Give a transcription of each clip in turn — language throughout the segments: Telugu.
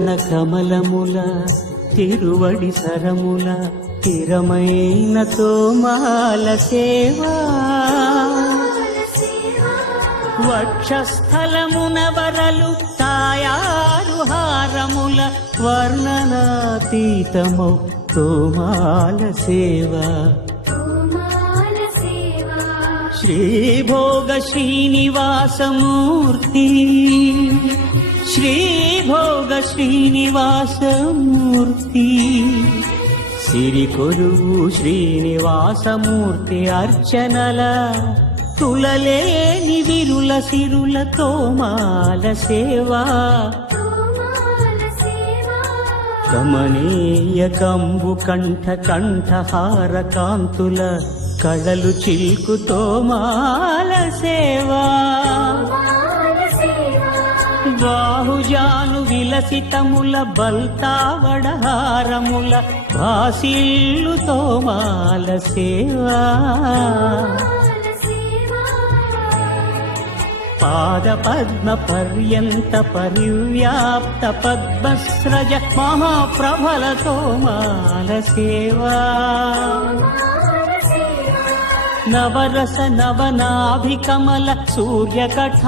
కమలముల తిరువడి సరముల స్థిరమైన తోమాల సేవా వక్షస్థలమున వరలు తాయారు హారముల వర్ణనాతీతమౌ తోమాల సేవా శ్రీభోగ శ్రీనివాసమూర్తి శ్రీభోగ శ్రీనివాసమూర్తి సిరి కొలువు శ్రీనివాసమూర్తి అర్చనల తులలేని విరుల సిరుల తోమాల సేవా కమనీయ కంబు కంఠ కంఠహార కాంతుల కళలు చిల్కు తోమాల సేవా బాహుజాను విలసితముల బల్తావడహారముల భాసిల్లు తోమాల సేవా పాద పద్మ పర్యంత పరివ్యాప్త పద్మస్రజ మహాప్రభల తోమాల సేవా నవరస నవనాభికమల సూర్యకఠారిహార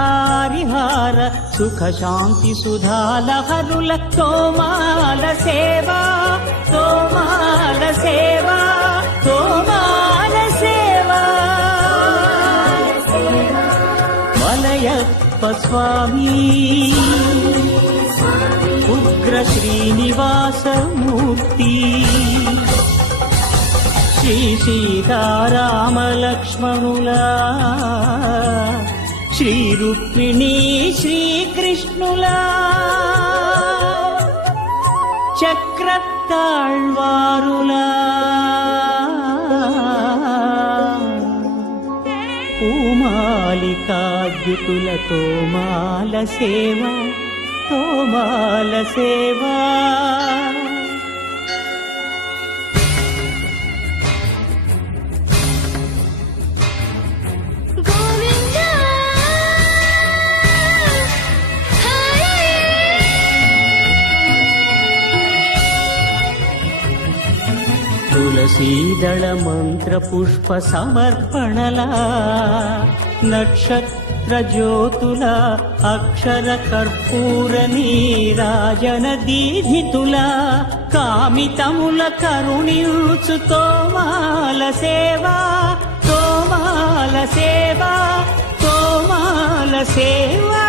సుఖ శాంతి సుధాలహరుల తోమాల సేవా తోమాల సేవా తోమాల సేవా వలయప్ప స్వామి ఉగ్ర శ్రీనివాసమూర్తి శ్రీ సీతారామ లక్ష్మణులా శ్రీ రుక్మిణీ శ్రీకృష్ణులా చక్రతాళ్వారులా పూమాలికాద్యుతుల తోమాల సేవా తోమాల సేవా తులసీదళ మంత్ర పుష్ప సమర్పణలా నక్షత్ర జ్యోతుల అక్షర కర్పూర నీరాజన దీధితుల కామితముల కరుణించు తోమాల సేవా తోమాల సేవా తోమాల సేవా